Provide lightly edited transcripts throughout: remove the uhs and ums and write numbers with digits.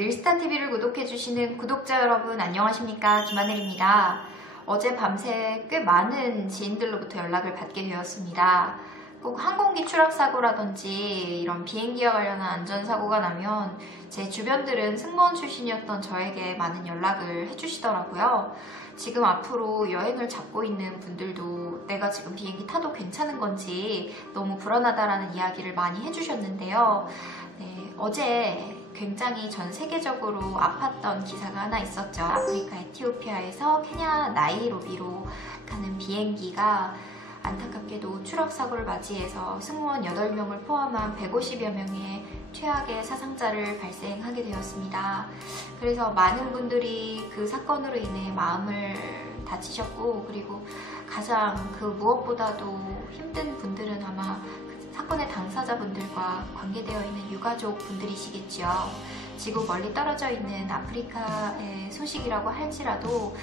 늘스타TV를 구독해주시는 구독자 여러분 안녕하십니까, 김하늘입니다. 어제 밤새 꽤 많은 지인들로부터 연락을 받게 되었습니다. 꼭 항공기 추락사고라든지 이런 비행기와 관련한 안전사고가 나면 제 주변들은 승무원 출신이었던 저에게 많은 연락을 해주시더라고요. 지금 앞으로 여행을 잡고 있는 분들도 내가 지금 비행기 타도 괜찮은 건지 너무 불안하다라는 이야기를 많이 해주셨는데요. 네, 어제 굉장히 전 세계적으로 아팠던 기사가 하나 있었죠. 아프리카 에티오피아에서 케냐 나이로비로 가는 비행기가 안타깝게도 추락사고를 맞이해서 승무원 8명을 포함한 150여 명의 최악의 사상자를 발생하게 되었습니다. 그래서 많은 분들이 그 사건으로 인해 마음을 다치셨고, 그리고 가장 그 무엇보다도 힘든 분들은 아마 사건의 당사자분들과 관계되어 있는 유가족 분들이시겠죠. 지구 멀리 떨어져 있는 아프리카의 소식이라고 할지라도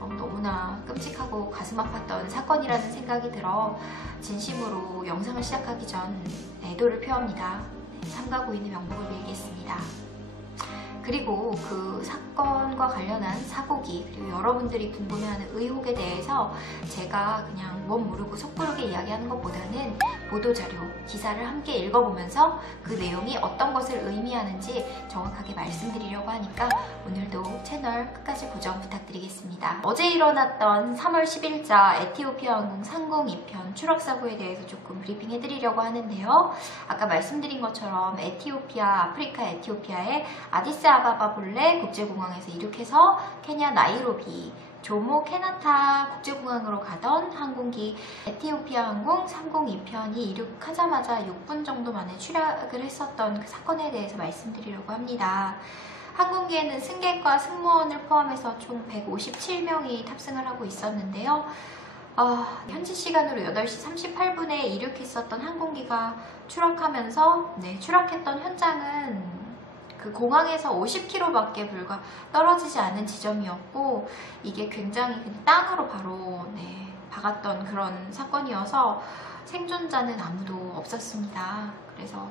너무나 끔찍하고 가슴 아팠던 사건이라는 생각이 들어 진심으로 영상을 시작하기 전 애도를 표합니다. 삼가 고인의 명복을 빌겠습니다. 그리고 그 사건과 관련한 사고기, 그리고 여러분들이 궁금해하는 의혹에 대해서 제가 그냥 멋 모르고 속 모르게 이야기하는 것보다는 보도자료, 기사를 함께 읽어보면서 그 내용이 어떤 것을 의미하는지 정확하게 말씀드리려고 하니까 오늘도 채널 끝까지 고정 부탁드리겠습니다. 어제 일어났던 3월 10일자 에티오피아 항공 상공 2편 추락사고에 대해서 조금 브리핑해드리려고 하는데요. 아까 말씀드린 것처럼 아프리카 에티오피아의 아디스아바바 볼레 국제공항에서 이륙해서 케냐 나이로비 조모 케나타 국제공항으로 가던 항공기 에티오피아 항공 302편이 이륙하자마자 6분 정도 만에 추락을 했었던 그 사건에 대해서 말씀드리려고 합니다. 항공기에는 승객과 승무원을 포함해서 총 157명이 탑승을 하고 있었는데요. 현지 시간으로 8시 38분에 이륙했었던 항공기가 추락하면서 추락했던 현장은 그 공항에서 50km밖에 불과 떨어지지 않은 지점이었고, 이게 굉장히 땅으로 바로 박았던 그런 사건이어서 생존자는 아무도 없었습니다. 그래서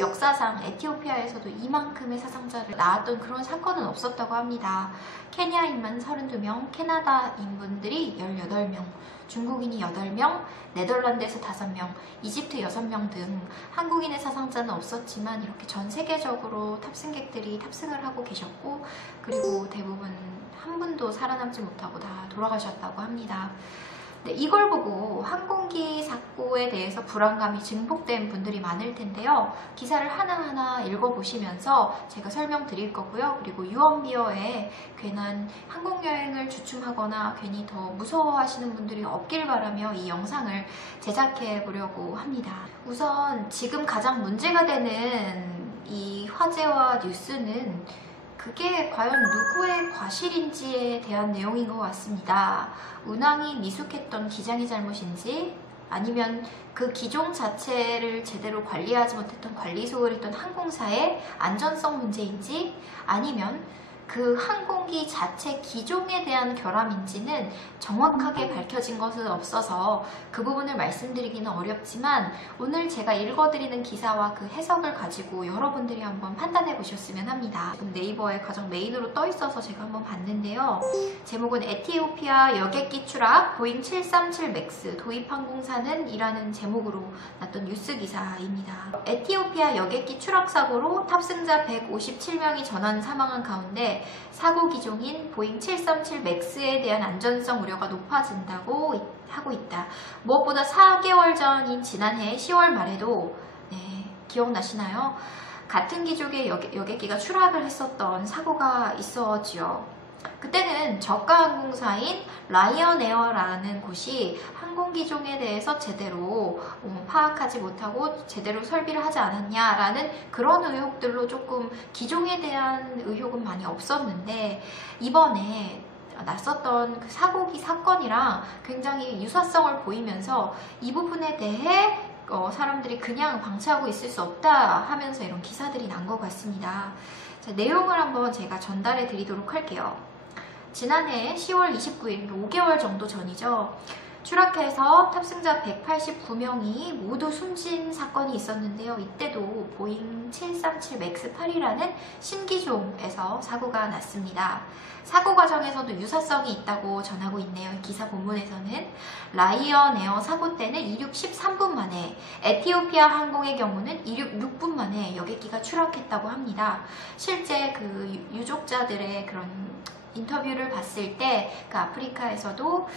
역사상 에티오피아에서도 이만큼의 사상자를 낳았던 그런 사건은 없었다고 합니다. 케냐인만 32명, 캐나다인 분들이 18명, 중국인이 8명, 네덜란드에서 5명, 이집트 6명 등 한국인의 사상자는 없었지만 이렇게 전 세계적으로 탑승객들이 탑승을 하고 계셨고, 그리고 대부분 한 분도 살아남지 못하고 다 돌아가셨다고 합니다. 이걸 보고 항공기 사고에 대해서 불안감이 증폭된 분들이 많을 텐데요. 기사를 하나하나 읽어보시면서 제가 설명드릴 거고요. 그리고 유언비어에 괜한 항공여행을 주춤하거나 괜히 더 무서워하시는 분들이 없길 바라며 이 영상을 제작해 보려고 합니다. 우선 지금 가장 문제가 되는 이 화제와 뉴스는 그게 과연 누구의 과실인지에 대한 내용인 것 같습니다. 운항이 미숙했던 기장의 잘못인지, 아니면 그 기종 자체를 제대로 관리하지 못했던 관리소홀 했던 항공사의 안전성 문제인지, 아니면 그 항공기 자체 기종에 대한 결함인지는 정확하게 밝혀진 것은 없어서 그 부분을 말씀드리기는 어렵지만, 오늘 제가 읽어드리는 기사와 그 해석을 가지고 여러분들이 한번 판단해 보셨으면 합니다. 지금 네이버에 가장 메인으로 떠 있어서 제가 한번 봤는데요. 제목은 에티오피아 여객기 추락 보잉 737 맥스 도입항공사는 이라는 제목으로 났던 뉴스 기사입니다. 에티오피아 여객기 추락 사고로 탑승자 157명이 전원 사망한 가운데 사고 기종인 보잉 737 맥스에 대한 안전성 우려가 높아진다고 하고 있다. 무엇보다 4개월 전인 지난해 10월 말에도 기억나시나요? 같은 기종의 여객기가 추락을 했었던 사고가 있었지요. 그때는 저가 항공사인 라이언에어라는 곳이 항공기종에 대해서 제대로 파악하지 못하고 제대로 설비를 하지 않았냐라는 그런 의혹들로 조금 기종에 대한 의혹은 많이 없었는데, 이번에 났었던 그 사고기 사건이랑 굉장히 유사성을 보이면서 이 부분에 대해 사람들이 그냥 방치하고 있을 수 없다 하면서 이런 기사들이 난 것 같습니다. 자, 내용을 한번 제가 전달해 드리도록 할게요. 지난해 10월 29일, 5개월 정도 전이죠. 추락해서 탑승자 189명이 모두 숨진 사건이 있었는데요. 이때도 보잉 737 맥스 8이라는 신기종에서 사고가 났습니다. 사고 과정에서도 유사성이 있다고 전하고 있네요. 기사 본문에서는 라이언 에어 사고 때는 이륙 13분 만에, 에티오피아 항공의 경우는 이륙 6분 만에 여객기가 추락했다고 합니다. 실제 그 유족자들의 그런 인터뷰를 봤을 때 그 아프리카에서도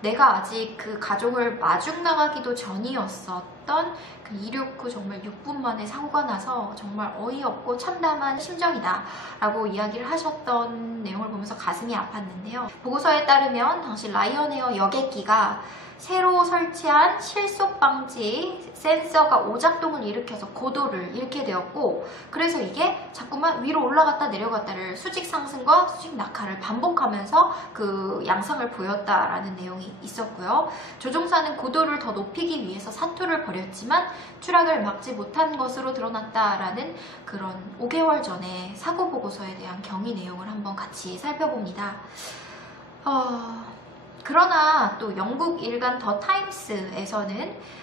내가 아직 그 가족을 마중 나가기도 전이었었던 그 이륙 후 정말 6분 만에 사고가 나서 정말 어이없고 참담한 심정이다 라고 이야기를 하셨던 내용을 보면서 가슴이 아팠는데요. 보고서에 따르면 당시 라이언에어 여객기가 새로 설치한 실속 방지 센서가 오작동을 일으켜서 고도를 잃게 되었고, 그래서 이게 자꾸만 위로 올라갔다 내려갔다를 수직 상승과 수직 낙하를 반복하면서 그 양상을 보였다라는 내용이 있었고요. 조종사는 고도를 더 높이기 위해서 사투를 벌였지만 추락을 막지 못한 것으로 드러났다라는 그런 5개월 전에 사고 보고서에 대한 경위 내용을 한번 같이 살펴봅니다. 그러나 또 영국 일간 더 타임스에서는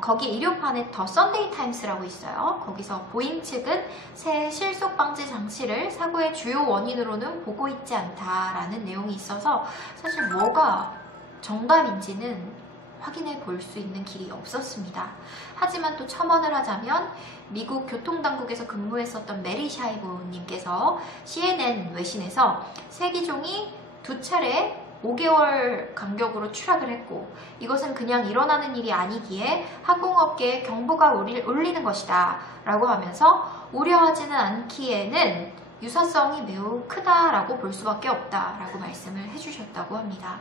거기 일요판에 더 선데이 타임스라고 있어요. 거기서 보잉 측은 새 실속 방지 장치를 사고의 주요 원인으로는 보고 있지 않다라는 내용이 있어서 사실 뭐가 정답인지는 확인해 볼 수 있는 길이 없었습니다. 하지만 또 첨언을 하자면 미국 교통당국에서 근무했었던 메리 샤이브님께서 CNN 외신에서 새 기종이 두 차례 5개월 간격으로 추락을 했고, 이것은 그냥 일어나는 일이 아니기에 항공업계에 경보가 울리는 것이다 라고 하면서 우려하지는 않기에는 유사성이 매우 크다라고 볼 수밖에 없다라고 말씀을 해주셨다고 합니다.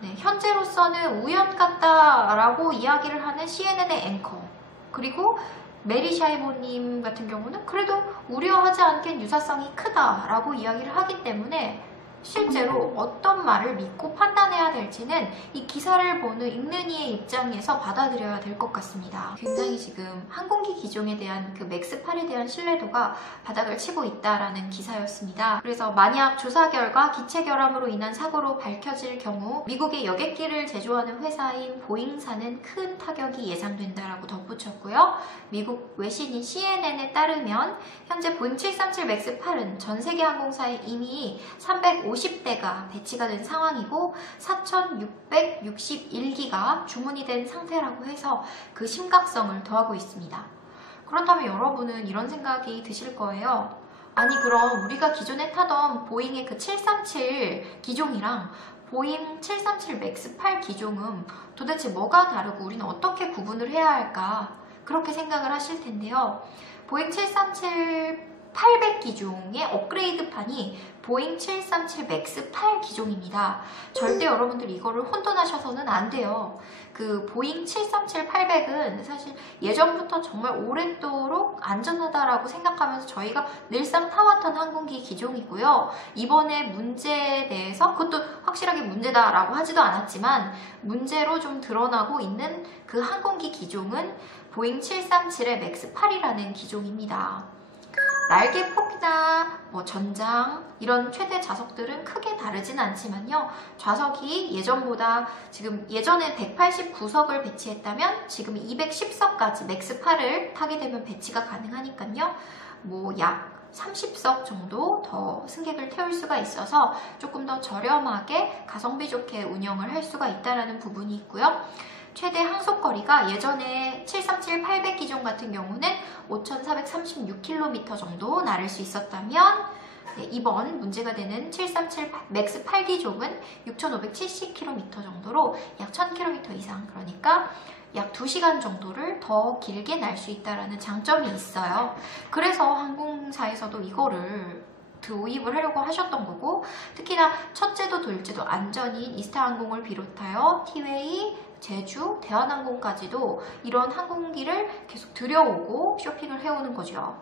네, 현재로서는 우연 같다라고 이야기를 하는 CNN의 앵커, 그리고 메리 샤이보님 같은 경우는 그래도 우려하지 않기엔 유사성이 크다라고 이야기를 하기 때문에 실제로 어떤 말을 믿고 판단해야 될지는 이 기사를 읽는 이의 입장에서 받아들여야 될 것 같습니다. 굉장히 지금 항공기 기종에 대한 그 맥스 8에 대한 신뢰도가 바닥을 치고 있다라는 기사였습니다. 그래서 만약 조사 결과 기체 결함으로 인한 사고로 밝혀질 경우 미국의 여객기를 제조하는 회사인 보잉사는 큰 타격이 예상된다라고 덧붙였고요. 미국 외신인 CNN에 따르면 현재 보잉 737 맥스 8은 전 세계 항공사에 이미 350대가 배치가 된 상황이고 4,661기가 주문이 된 상태라고 해서 그 심각성을 더하고 있습니다. 그렇다면 여러분은 이런 생각이 드실 거예요. 아니 그럼 우리가 기존에 타던 보잉의 그 737 기종이랑 보잉 737 맥스 8 기종은 도대체 뭐가 다르고 우리는 어떻게 구분을 해야 할까? 그렇게 생각을 하실 텐데요. 보잉 737 800 기종의 업그레이드판이 보잉 737 맥스 8 기종입니다. 절대 여러분들 이거를 혼돈하셔서는 안 돼요. 그 보잉 737 800은 사실 예전부터 정말 오랫도록 안전하다라고 생각하면서 저희가 늘상 타왔던 항공기 기종이고요. 이번에 문제에 대해서 그것도 확실하게 문제다라고 하지도 않았지만 문제로 좀 드러나고 있는 그 항공기 기종은 보잉 737의 맥스 8이라는 기종입니다. 날개 폭이나 전장 이런 최대 좌석들은 크게 다르진 않지만요. 좌석이 예전보다 지금 예전에 189석을 배치했다면 지금 210석까지 맥스 8을 타게 되면 배치가 가능하니까요. 약 30석 정도 더 승객을 태울 수가 있어서 조금 더 저렴하게 가성비 좋게 운영을 할 수가 있다는 부분이 있고요. 최대 항속거리가 예전에 737-800 기종 같은 경우는 5,436km 정도 나를 수 있었다면 이번 문제가 되는 737 맥스 8 기종은 6,570km 정도로 약 1,000km 이상, 그러니까 약 2시간 정도를 더 길게 날 수 있다는 장점이 있어요. 그래서 항공사에서도 이거를 도입을 하려고 하셨던 거고, 특히나 첫째도 둘째도 안전인 이스타항공을 비롯하여 티웨이, 제주, 대한항공까지도 이런 항공기를 계속 들여오고 쇼핑을 해오는 거죠.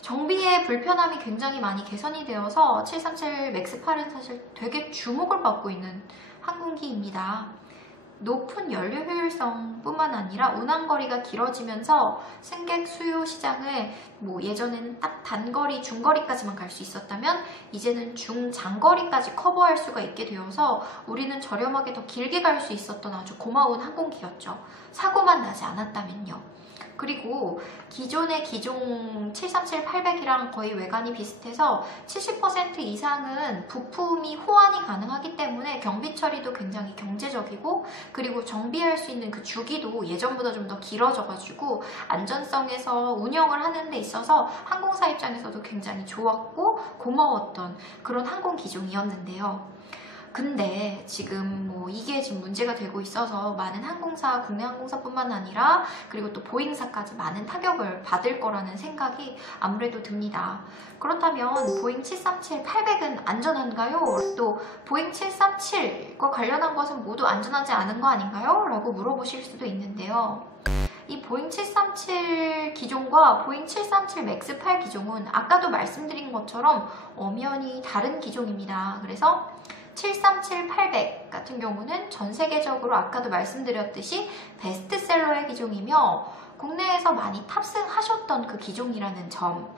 정비의 불편함이 굉장히 많이 개선이 되어서 737 맥스 8은 사실 되게 주목을 받고 있는 항공기입니다. 높은 연료 효율성뿐만 아니라 운항거리가 길어지면서 승객 수요 시장을 예전에는 딱 단거리, 중거리까지만 갈 수 있었다면 이제는 중장거리까지 커버할 수가 있게 되어서 우리는 저렴하게 더 길게 갈 수 있었던 아주 고마운 항공기였죠. 사고만 나지 않았다면요. 그리고 기존의 기종 737-800이랑 거의 외관이 비슷해서 70% 이상은 부품이 호환이 가능하기 때문에 경비 처리도 굉장히 경제적이고, 그리고 정비할 수 있는 그 주기도 예전보다 좀 더 길어져가지고 안전성에서 운영을 하는 데 있어서 항공사 입장에서도 굉장히 좋았고 고마웠던 그런 항공 기종이었는데요. 근데 지금 이게 지금 문제가 되고 있어서 많은 항공사, 국내 항공사뿐만 아니라 그리고 또 보잉사까지 많은 타격을 받을 거라는 생각이 아무래도 듭니다. 그렇다면 보잉 737-800은 안전한가요? 또 보잉 737과 관련한 것은 모두 안전하지 않은 거 아닌가요? 라고 물어보실 수도 있는데요. 이 보잉 737 기종과 보잉 737 맥스 8 기종은 아까도 말씀드린 것처럼 엄연히 다른 기종입니다. 그래서 737-800 같은 경우는 전 세계적으로 아까도 말씀드렸듯이 베스트셀러의 기종이며 국내에서 많이 탑승하셨던 그 기종이라는 점,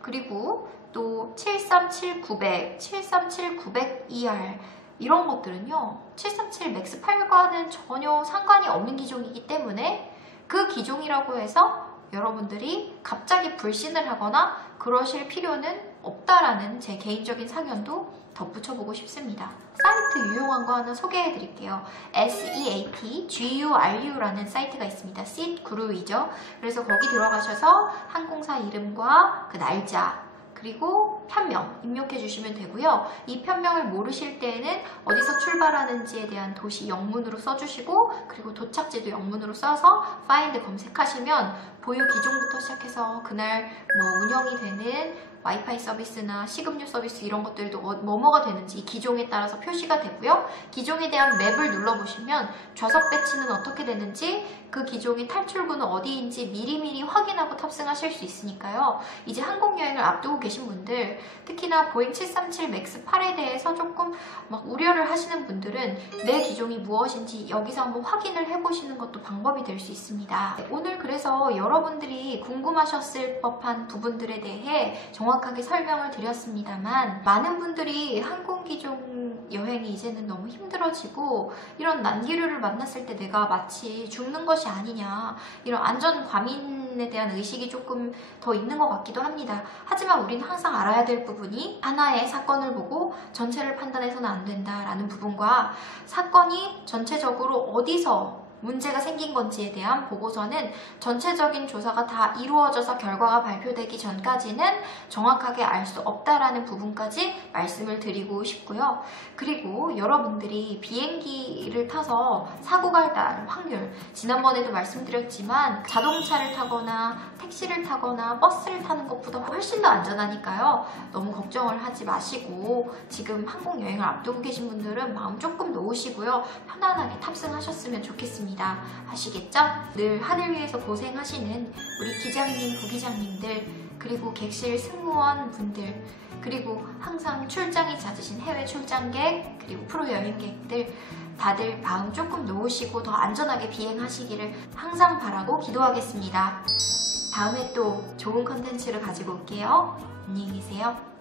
그리고 또 737-900, 737-900ER 이런 것들은요 737 맥스 8과는 전혀 상관이 없는 기종이기 때문에 그 기종이라고 해서 여러분들이 갑자기 불신을 하거나 그러실 필요는 없다라는 제 개인적인 사견도 덧붙여보고 싶습니다. 사이트 유용한 거 하나 소개해 드릴게요. SEATGURU라는 사이트가 있습니다. Seat Guru이죠. 그래서 거기 들어가셔서 항공사 이름과 그 날짜 그리고 편명 입력해 주시면 되고요. 이 편명을 모르실 때에는 어디서 출발하는지에 대한 도시 영문으로 써주시고, 그리고 도착지도 영문으로 써서 find 검색하시면 보유 기종부터 시작해서 그날 운영이 되는 와이파이 서비스나 식음료 서비스 이런 것들도 뭐가 되는지 이 기종에 따라서 표시가 되고요. 기종에 대한 맵을 눌러보시면 좌석 배치는 어떻게 되는지, 그 기종의 탈출구는 어디인지 미리미리 확인하고 탑승하실 수 있으니까요. 이제 항공여행을 앞두고 계신 분들, 특히나 보잉 737 맥스 8에 대해서 조금 우려를 하시는 분들은 내 기종이 무엇인지 여기서 한번 확인을 해보시는 것도 방법이 될 수 있습니다. 오늘 그래서 여러분들이 궁금하셨을 법한 부분들에 대해 정확하게 설명을 드렸습니다만, 많은 분들이 항공기종 여행이 이제는 너무 힘들어지고 이런 난기류를 만났을 때 내가 마치 죽는 것이 아니냐, 이런 안전 과민에 대한 의식이 조금 더 있는 것 같기도 합니다. 하지만 우리는 항상 알아야 될 부분이 하나의 사건을 보고 전체를 판단해서는 안 된다라는 부분과 사건이 전체적으로 어디서 문제가 생긴 건지에 대한 보고서는 전체적인 조사가 다 이루어져서 결과가 발표되기 전까지는 정확하게 알 수 없다라는 부분까지 말씀을 드리고 싶고요. 그리고 여러분들이 비행기를 타서 사고가 날 확률, 지난번에도 말씀드렸지만 자동차를 타거나 택시를 타거나 버스를 타는 것보다 훨씬 더 안전하니까요. 너무 걱정을 하지 마시고 지금 항공여행을 앞두고 계신 분들은 마음 조금 놓으시고요. 편안하게 탑승하셨으면 좋겠습니다. 아시겠죠? 늘 하늘 위에서 고생하시는 우리 기장님, 부기장님들, 그리고 객실 승무원 분들, 그리고 항상 출장이 잦으신 해외 출장객, 그리고 프로 여행객들, 다들 마음 조금 놓으시고 더 안전하게 비행하시기를 항상 바라고 기도하겠습니다. 다음에 또 좋은 컨텐츠를 가지고 올게요. 안녕히 계세요.